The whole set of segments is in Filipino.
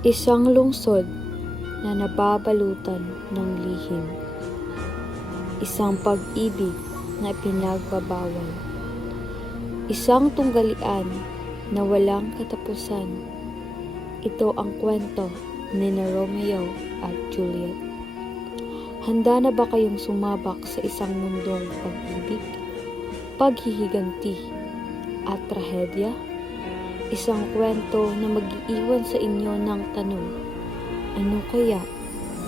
Isang lungsod na nababalutan ng lihim. Isang pag-ibig na pinagbabawal. Isang tunggalian na walang katapusan. Ito ang kwento ni Romeo at Juliet. Handa na ba kayong sumabak sa isang mundong pag-ibig, paghihiganti at trahedya? Isang kwento na mag-iiwan sa inyo ng tanong, ano kaya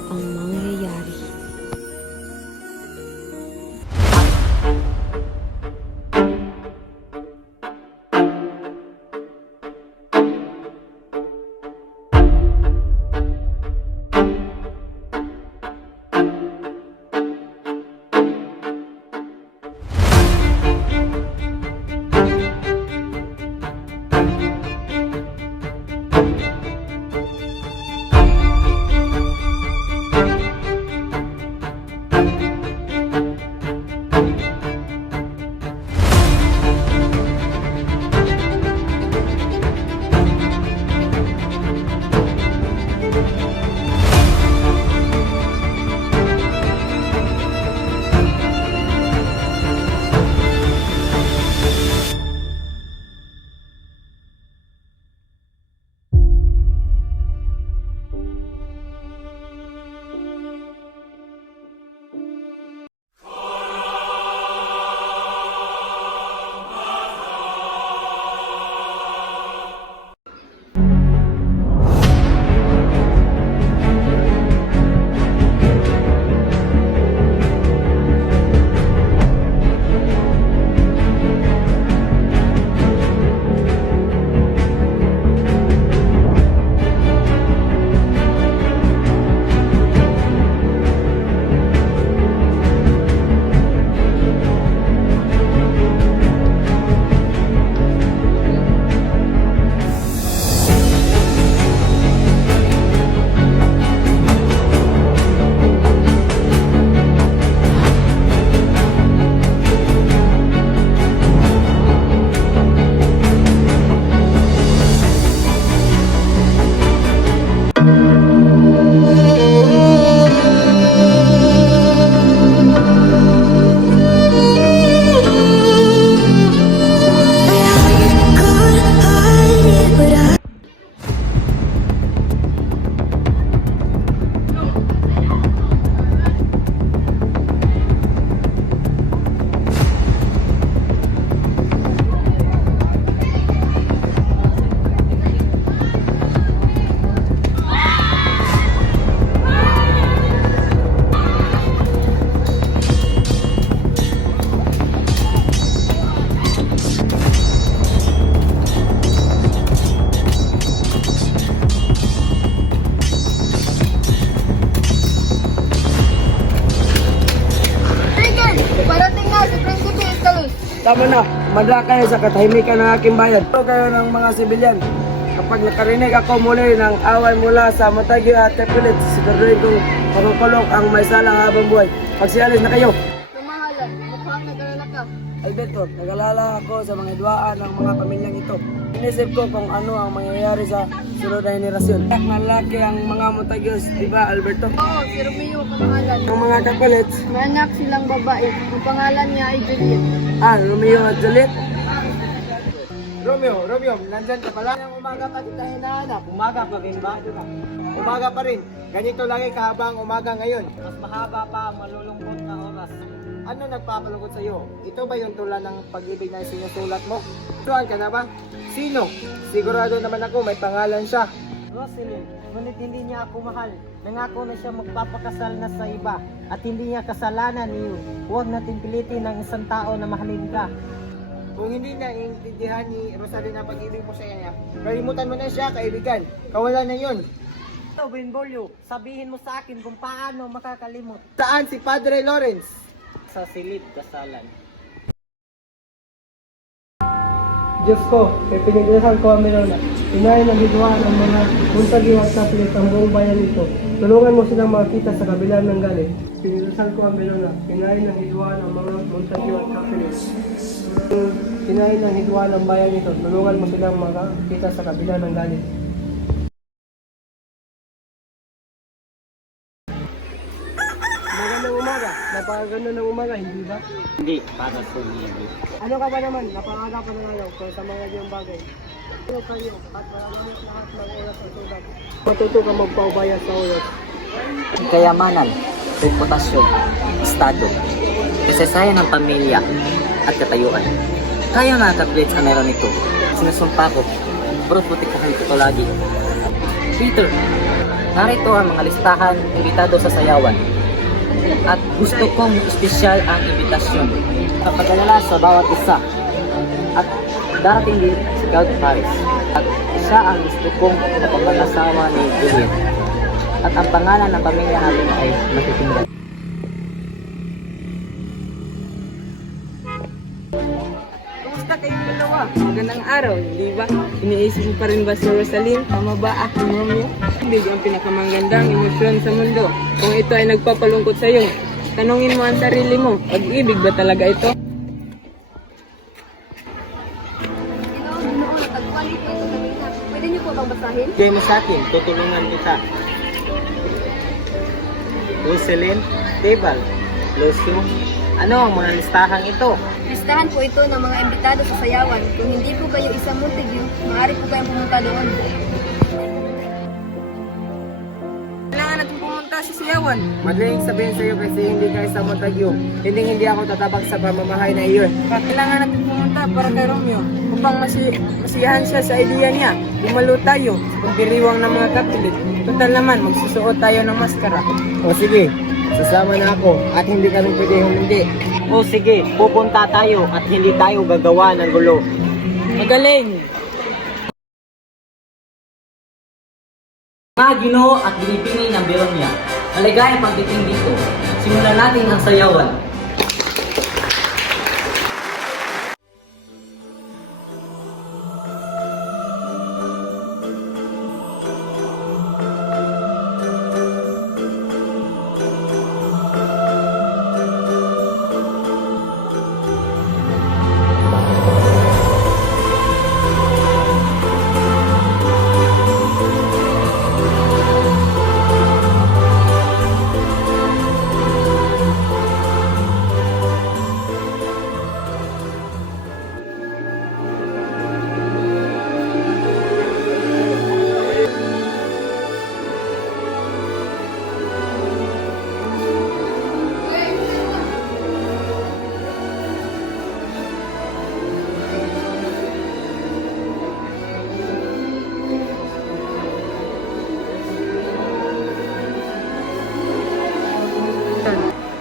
ang mangyayari? Parating na si Prinsipe Escalus. Tama na, madala kayo sa katahimikan ng aking bayan. Ito kayo ng mga sibilyan. Kapag nakarinig ako muli ng away mula sa Montague at Capulet, siguraduhin kong pagkukulong ang may salang habang buhay. Pagsialis na kayo. Lumahalan, mukhang nag-alala ka. Alberto, nag-alala ako sa mga idwaan ng mga pamilyang ito. Inisip ko kung ano ang mangyayari sa sunod na henerasyon. Malaki ang mga Montagues, di ba Alberto? Oo, si Romeo pangalan. Ang mga Capulets, May anak silang babae. Ang pangalan niya ay Juliet. Romeo at Juliet. Romeo, nandyan ka pala. Ang umaga pa kita hinahanap. Umaga pa rin ba? Umaga pa rin. Ganito lagi kahaba ang umaga ngayon. Mas mahaba pa ang malulungkot na oras. Ano nagpapalungkot sa iyo? Ito ba yung tula ng pag-ibig na sinusulat mo? Tuwan ka na ba? Sino? Sigurado naman ako may pangalan siya. Roselyn, ngunit hindi niya ako mahal. Nangako na siya magpapakasal na sa iba at hindi niya kasalanan niyo. Huwag natin pilitin ng isang tao na mahalin ka. Kung hindi na iintindihan ni Rosalie na pag-ibig mo sa kanya, kalimutan mo na siya, kaibigan. Kawalan na yun. Ito, Benvolio, sabihin mo sa akin kung paano makakalimot Saan si Padre Lawrence? sa silid kasalan. Diyos ko, kay pinagdasal ko ang Menona. Inayin ang hidwaan ang mga Montague at Capulet ang buong bayan nito. Tulungan mo silang makita sa kabila ng galit. Pinagdasal ko ang Menona. Inayin ang hidwaan ang mga Montague at Capulet. Inayin ang hidwaan ang bayan nito. Tulungan mo silang makita sa kabila ng galit. napakaganda ng umaga, hindi ba? Hindi, para sa pag-ibig. Ano ka ba naman? Napakaga pa ng araw kung sa mga iyong bagay. Ano kayo at maraming lahat ng oras sa sulat. Matuto ka magpaubaya sa oras. Kayamanan, reputasyon, estado, kasaysayan ng pamilya at katayuan. Kaya mga kablits ang meron ito. Sinusumpa ko, puro putikahan ko ito lagi. Peter, narito ang mga listahan imbitado sa sayawan. At gusto kong espesyal ang imbitasyon. Kapagalala sa bawat isa. At darating din si Cloud Paris. At siya ang gusto kong mapapag-asawa ni Juliet. At ang pangalan ng pamilya natin ay matitingnan. Kumusta kayong dalawa? Magandang araw, di ba? Iniisip mo pa rin ba si Rosaline? Tama ba, aking Romeo? Ibig ang pinakamagandang emosyon sa mundo. Kung ito ay nagpapalungkot sa iyo, tanungin mo ang sarili mo, pag-ibig ba talaga ito? Noon, natagpuan niyo po ito kanina. Pwede niyo po bang basahin? Bigay mo sa akin, tutulungan kita. Roselyn, Tebal, Lucio, ano ang mga listahang ito? Listahan po ito ng mga imbitado sa sayawan. Kung hindi po kayo isang Montague, maaari po kayong pumunta doon. Kailangan natin pumunta sa siyawan. Madaling sabihin sa iyo kasi hindi ka isang Montague. Hindi ako tatabag sa pamamahay na iyon. Kailangan natin pumunta para kay Romeo upang masiyahan siya sa idea niya. Lumalo tayo sa pagdiriwang ng mga kapilit. Total naman, magsusuot tayo ng maskara. O sige, sasama na ako at hindi ka rin pwede humindi. O sige, pupunta tayo at hindi tayo gagawa ng gulo. Magaling! Mga Ginoo at binibini ng Beronia, maligayang pagdating dito. Simulan natin ang sayawan.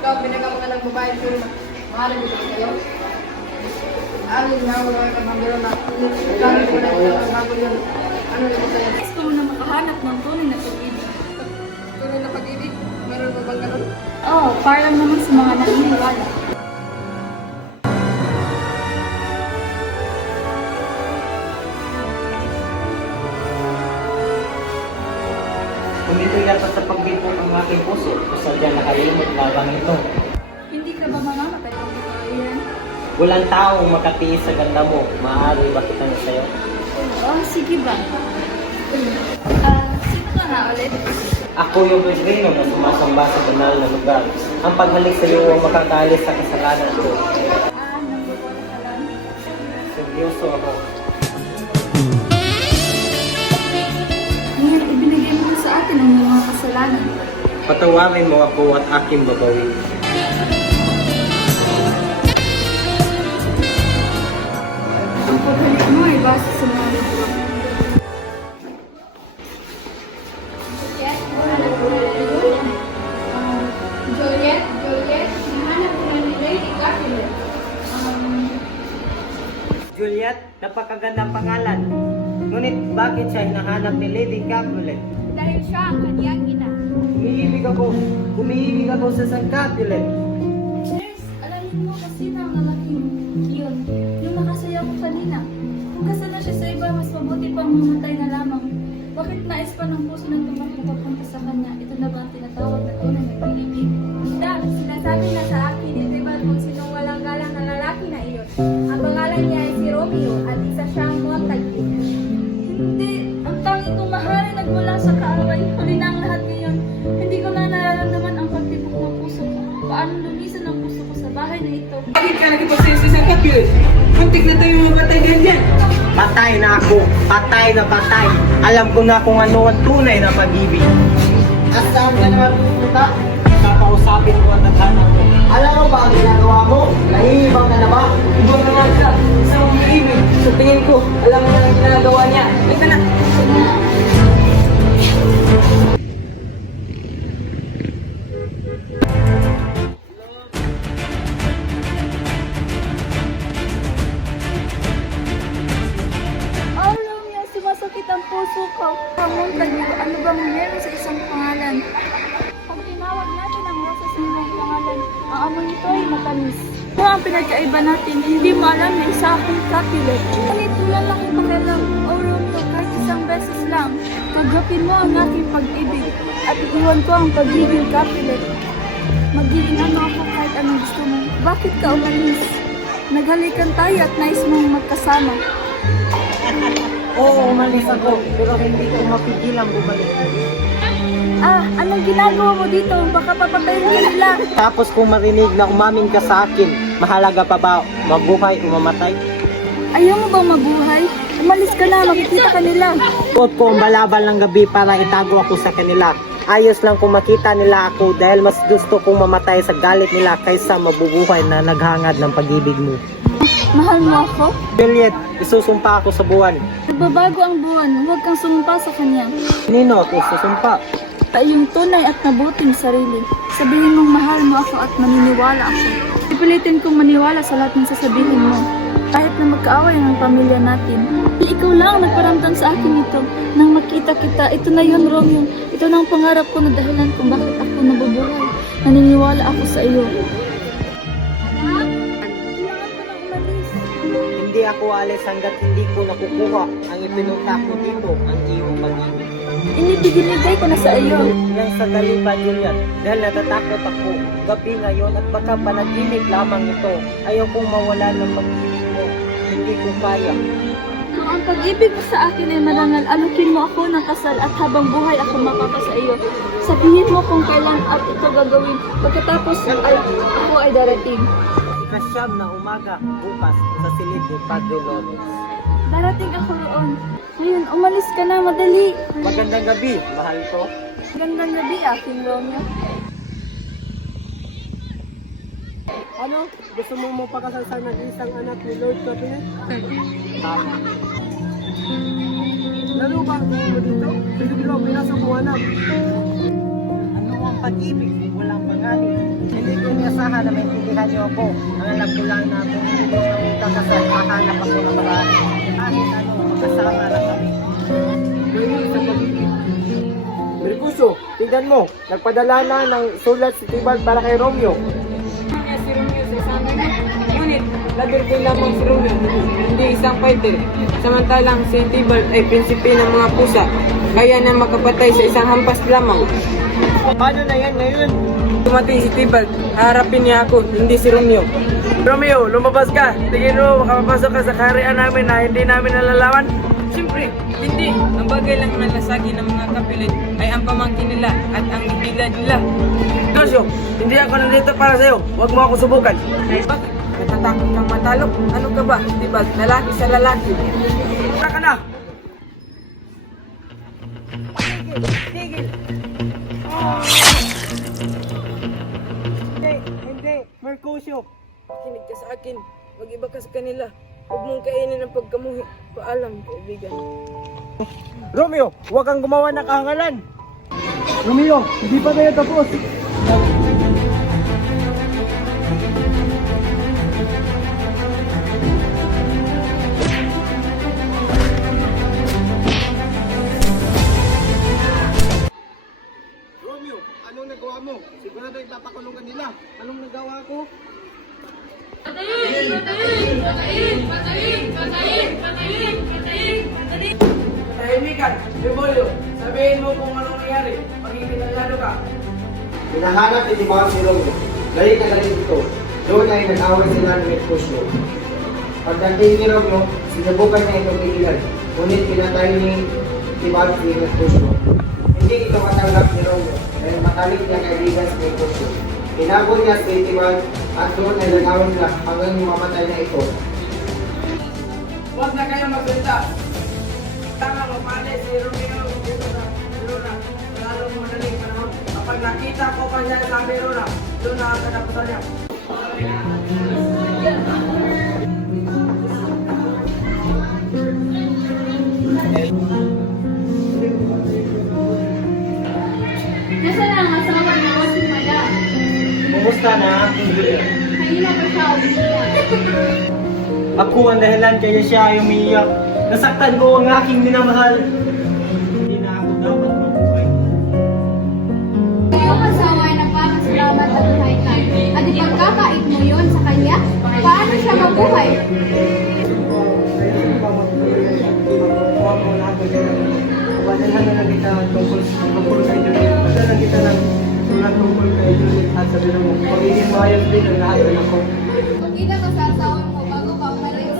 Ikaw, pinagamangan ng babae pero mahal mo sa kayo. Alin na, wala ka bang gano'n na. Kami ko na ito ang bago yun. Ano na sa'yo? Gusto mo na makahanap ng tunay na pag-ibig. Tunay na pag-ibig? Meron mo bang gano'n? Oo, para lang naman sa mga naniniwala. Kung ito'y lakas sa pagbito ng aking puso, sadyang nakalimot labang ito. Hindi ka ba mamamatay kung ito ay yan? Walang taong makatiis sa ganda mo. Maaari ba kitang sa'yo? Oo, sige ba? Sino ka nga ulit? Ako yung Peregrino na sumasamba sa banal na lugar. Ang paghalik sa iyo ang makakaalis sa kasalanan ko. Nagbobola ka lang. Seryoso ako. Ngunit ibinigay mo sa atin ang mga kasalanan. Patawarin mo ako at aking babawin. Ang pagbalik mo ay base sa mga libro. Juliet, hinahanap ko na ni Lady Capulet. Juliet, napakagandang pangalan. Ngunit bakit siya hinahanap ni Lady Capulet? Dahil siya ang kanyang ina. Umiibig ako sa San Capulet. Cheers! Alamin mo kasi na ang lalaking yun. Yung nakasaya ko kanina. Kung kasana siya sa iba, mas mabuti pang mamatay na lamang. Bakit nais pa ng puso ng tumakbo papunta sa kanya? Ito na ba ang tinatawag na tunay na pag-ibig? Dad, sinasabi na sa akin ni Tebal kung sinong walang galang na lalaki na iyon. Ang pangalan niya ay si Romeo at isa siyang Montague. Hindi! Ang tanging kong mahalin nagmula sa kaaway. Huli na ang lahat ngayon. Hindi ko na nararamdaman ang pagtibok ng puso ko. Paano lumisan ang Julius, muntik na tayo mapatay ganyan. Patay na ako. Patay na patay. Alam ko na kung ano ang tunay na pag-ibig. At saan ka naman pupunta? Kapausapin ko ang naghanap ko. Alam mo ba ang ginagawa mo? Nahihibang ka na ba? Ibang naman siya, isang umiibig. Sa tingin ko, alam mo na ang ginagawa niya. Ika na. Oh, Romeo, sumasakit ang puso ko. Pamuntagiw, ano bang meron sa isang pangalan? Pag tinawag natin ang rasa sa isang pangalan, ang amoy nito ay matamis. Kung ang pinagkaiba natin, hindi mo alam na isa akong Capulet. Ngunit wala lang akong pakialam, oh Romeo, kahit isang beses lang. Tanggapin mo ang aking pag-ibig at iwan ko ang pagiging Capulet. Magiging ano ako kahit anong gusto mo. Bakit ka umalis? Naghalikan tayo at nais mong magkasama. Oo, umalis ako. Pero hindi ko mapigilang bumalik. Ah, anong ginagawa mo dito? Baka papatayin ka nila. Tapos kung marinig na umamin ka sa akin, mahalaga pa ba mabuhay o mamatay? Ayaw mo bang mabuhay? Umalis ka na, makikita ka nila. Suot ko ang balabal ng gabi para itago ako sa kanila. Ayos lang kung makita nila ako dahil mas gusto kong mamatay sa galit nila kaysa mabubuhay na naghangad ng pag-ibig mo. Mahal mo ako? Juliet, isusumpa ako sa buwan. Nagbabago ang buwan, huwag kang sumpa sa kanya. Nino ako susumpa? Sa iyong tunay at mabuting sarili. Sabihin mong mahal mo ako at maniniwala ako. Ipilitin kong maniwala sa lahat ng sasabihin mo. Kahit na magkaaway ang pamilya natin. Ikaw lang ang nagparamdam sa akin ito. Nang makita kita, ito na yun, Romeo. Ito na ang pangarap ko na dahilan kung bakit ako nabubuhay. Naniniwala ako sa iyo. Hindi ako alis hanggat hindi ko nakukuha ang ipinunta ko dito, ang iyong pag-ibig. Inibigay ko na sa iyo. Ilang sandali pa, Juliet, dahil natatakot ako. Gabi ngayon at baka panaginip lamang ito. Ayaw kong mawala ng pag-ibig mo. Hindi ko kaya. Kung ang pag-ibig mo sa akin ay marangal, alukin mo ako ng kasal at habang buhay ako makaka sa iyo. Sabihin mo kung kailan at ito gagawin. Pagkatapos ay ako ay darating. Ikasyam na umaga bukas sa silid ni Padre Lawrence. Darating ako roon. Ngayon, umalis ka na, madali. Magandang gabi, mahal ko. Gandang gabi, aking Romeo. Ano? Gusto mo mapakasal sa nag-isang anak ni Lord Capulet? Tama. Lalo ba ang tingin mo dito? Biglo, pinasok mo anak. Ano ang pag-ibig kung walang pangalan? Hindi ko inasahan na maintindihan niyo ako. Ang alam ko lang na kung hindi ko kakasal, hahanap ako ng paraan. Kahit ano, magkasama lang kami. Ngayon sa pag-ibig. Mercucio, tignan mo, nagpadala na ng sulat si Tibal para kay Romeo. Kaya si Romeo sa isang ngunit, labir din lamang si Romeo, hindi isang fighter. Samantalang si Tibalt ay prinsipe ng mga pusa, kaya na makapatay sa isang hampas lamang. Paano na yan ngayon? Tumating si Tibalt, haharapin niya ako, hindi si Romeo. Romeo, lumabas ka. Tingin mo, makapasok ka sa karian namin na hindi namin nalalaman. Siyempre, hindi. Ang bagay lang na lasagi ng mga kapilit ay ang pamangkin nila at ang ibigay nila. Ignacio, hindi ako nandito para sa'yo. Huwag mo ako subukan. Bakit? Natatakot kang matalo? Ano ka ba? Tibalt, lalaki sa lalaki. Tara ka na. Hindi, Mercucio. Makinig ka sa akin. Mag-iba ka sa kanila. Huwag mong kainin ang pagkamuhi. Paalam, kaibigan. Romeo, huwag kang gumawa ng kahangalan. Romeo, hindi pa tayo tapos. Romeo, anong nagawa mo? Sigurado ipapakulong ka nila. Anong nagawa ko? Tahimikan, Rebolo. Sabihin mo kung anong nangyari. Pagkikilala ka. Hinahanap ni Tibal si Romeo. Galing na galing ito. Doon ay nag-away sila ni Mercucio. Pagdating ni Romeo, sinubukan niya itong pigilan. Ngunit pinatay ni Tibal si Mercucio. Hindi ito matanggap ni Romeo dahil matalik niya kaibigan si Mercucio. Tinagol niya sa itiwan at doon ay nag-awal sila hanggang mamatay na ito. Huwag na kayo magsalita. Tama mo, pala si Romeo dito sa Luna. Lalo mo madaling panahon. Kapag nakita ko pa siya sa Luna, doon na ang katapusan niya. Nasaan na ang asawa niya o si Madam? Kumusta na aking Juliet? Kanina pa siya umiiyak. Ako ang dahilan kaya siya ay umiiyak. Nasaktan ko ang aking minamahal. Hindi na ako dapat mabuhay. Iyong asawa ay nagpapasalamat at buhay ka. At ipagkakait mo yun sa kanya, paano siya mabuhay? Padalhan na lang kita tungkol kay Juliet. Padalhan kita ng sulat tungkol kay Juliet at sabi mo, pagiging maayos din ang lahat ng ako. Magkita ka sa asawa mo bago ka umalis.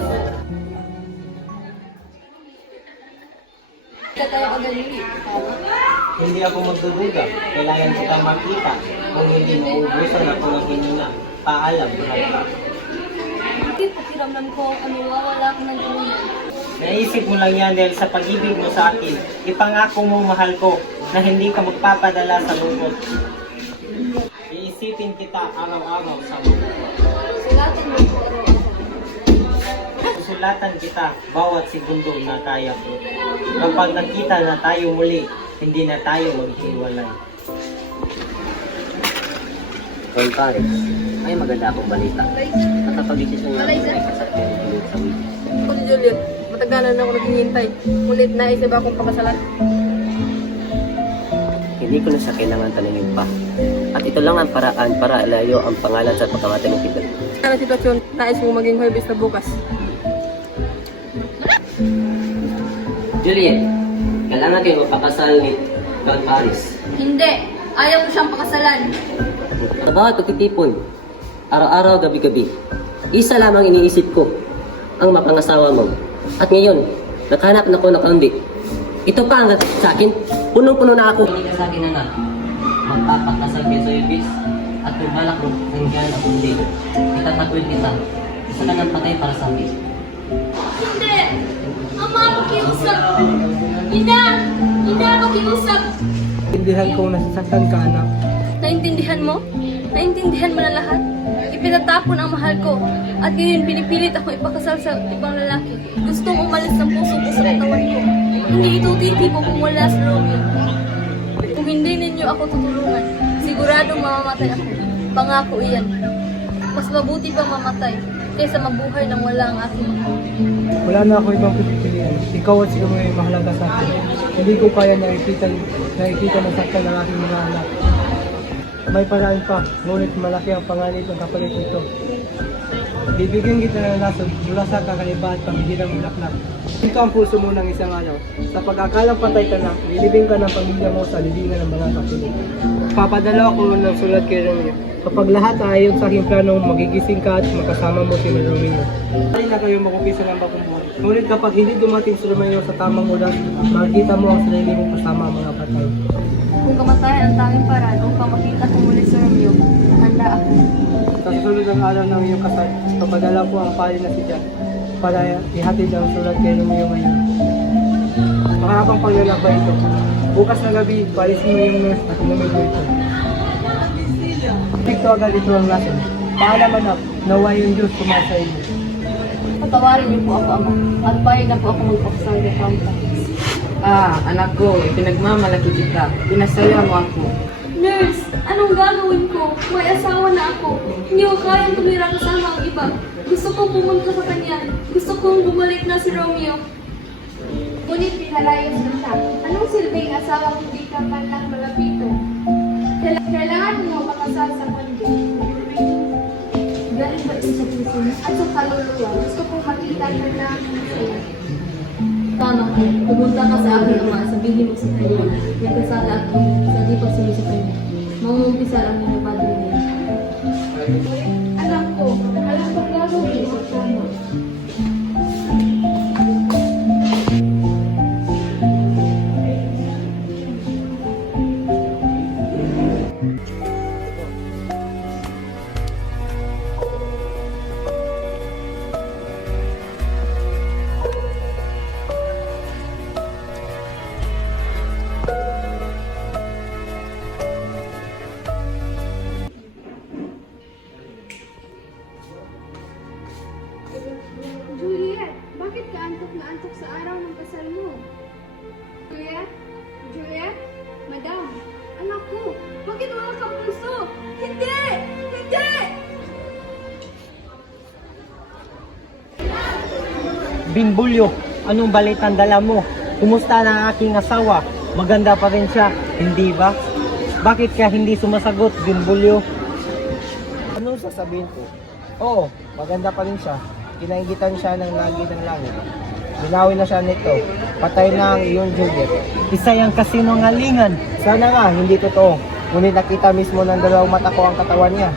Kaya tayo magalili. Hindi ako magdududa. Kailangan kita makita. Kung hindi mo ubusan ako ng hinina. Paalam, mahal. Bakit pakiramdam ko ano wala ako ng tulungan? Naisip mo lang yan dahil sa pag-ibig mo sa akin. Ipangako mo, mahal ko, na hindi ka magpapadala sa lungkot. Iisipin kita araw-araw sa lungkot. Sulatin mo ko araw-araw. Susulatan kita bawat segundo na kaya ko. Kapag nakita na tayo muli, hindi na tayo maghiwalay. Don Paris, may maganda akong balita. Nakapag-desisyon niya ako na ikasal kay Juliet sa Wheaties. Ako si Juliet, matagalan na ako naghihintay. Ngunit naisip akong pakasalan. Hindi ko na siya kailangan tanungin pa. At ito lang ang paraan para ilayo ang pangalan sa pagkamatay ng Peter. Sa sitwasyon, nais mo maging Huwebes na bukas. Juliet, kailangan kayo magpakasal ni Don Paris. Hindi! Ayaw ko siyang pakasalan. Sa bawat pagtitipon, araw-araw, gabi-gabi, isa lamang iniisip ko, ang mapangasawa mo. At ngayon, naghanap na ko ng kaunti. Ito pa ang sa akin, punong-puno na ako. Hindi ka sa akin, anak. Magpapakasal kayo sa Wheaties at kung balak mo hanggang ako hindi, itatakwil kita. Isa lang ang patay para sa akin. Hindi! Ama, pakiusap! Ina! Ina, pakiusap! Tindihan kong nasasaktan ka, anak. Naintindihan mo? Naintindihan mo na lahat? Ipinatapon ang mahal ko at ngayon pinipilit ako ipakasal sa ibang lalaki. Gustong umalis ng puso ko sa katawan ko. Hindi ito titibo kung wala si Romeo. Kung hindi ninyo ako tutulungan, siguradong mamamatay ako. Pangako iyan. Mas mabuti pang mamatay kaysa mabuhay nang wala ang aking mahal. Wala na ako ibang pipilian. Ikaw at siguro ay mahalaga sa akin. Hindi ko kaya nakikita ng saktan ng aking mga anak. May paraan pa, ngunit malaki ang panganib ng kapalit nito. Bibigyan kita ng lason mula sa kakaliba at pamigilang bulaklak. Ito ang puso mo ng isang araw. Sa pag-akalang patay ka na, ilibing ka ng pamilya mo sa libingan ng mga kapiling. Papadala ako ng sulat kay Romeo. Kapag lahat ay ayon sa aking plano, magigising ka at makasama mo si Romeo. Hindi na kayo makumpisa ng bagong buhay. Ngunit kapag hindi dumating si Romeo sa tamang oras, makikita mo ang sarili mong kasama ang mga patay. Kung kamatayan ang tanging paraan upang makita ko muli si Romeo, handa ako. Sa susunod ng araw ng iyong kasal, papadala ko ang pari na si Jack para ihatid ang sulat kay Romeo ngayon. Makahabang paglalakbay ito. Bukas na gabi, palisin mo yung nurse at lumito ito. Ito agad ito ang lason. Paalam anak, nawa yung Diyos kumasa iyo. Patawarin niyo po ako, Ama, at payag na po ako magpakasal kay Pampa. Anak ko, pinagmamalaki kita. Pinasaya mo ako. Nurse, anong gagawin ko? May asawa na ako. Hindi ko kayang tumira kasama ang iba. Gusto kong pumunta sa kanya. Gusto kong bumalik na si Romeo. Ngunit pinalayos na siya. Anong silbing asawa kung di ka man lang malapito? Kailangan mo makasal sa mundo. Galing ba ito sa puso niya? At sa kaluluwa, gusto kong makita ka na sa'yo. Tama ko. Pumunta ka sa aking ama. Sabihin mo sa kanya. May kasala ako sa di pagsunod sa kanya. Mangumpisa ang mga padre niya. Anak ko, alam ko gagawin mo tama. Bimbulyo, anong balitang dala mo? Kumusta na ang aking asawa? Maganda pa rin siya, hindi ba? Bakit ka hindi sumasagot, Bimbulyo? Anong sasabihin ko? Oo, maganda pa rin siya. Kinaingitan siya ng lagi ng langit. Binawi na siya nito. Patay na ang iyong Juliet. Isa yung kasinungalingan. Sana nga, hindi totoo. Ngunit nakita mismo ng dalawang mata ko ang katawan niya.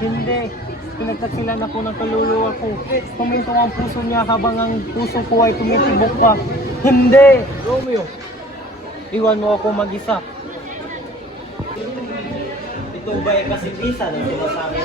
Hindi. Pinagtaksilan ako ng kaluluwa ko. Huminto ang puso niya habang ang puso ko ay tumitibok pa. Hindi! Romeo, iwan mo ako mag-isa. Ito ba ay kasibisa ng sinasabi?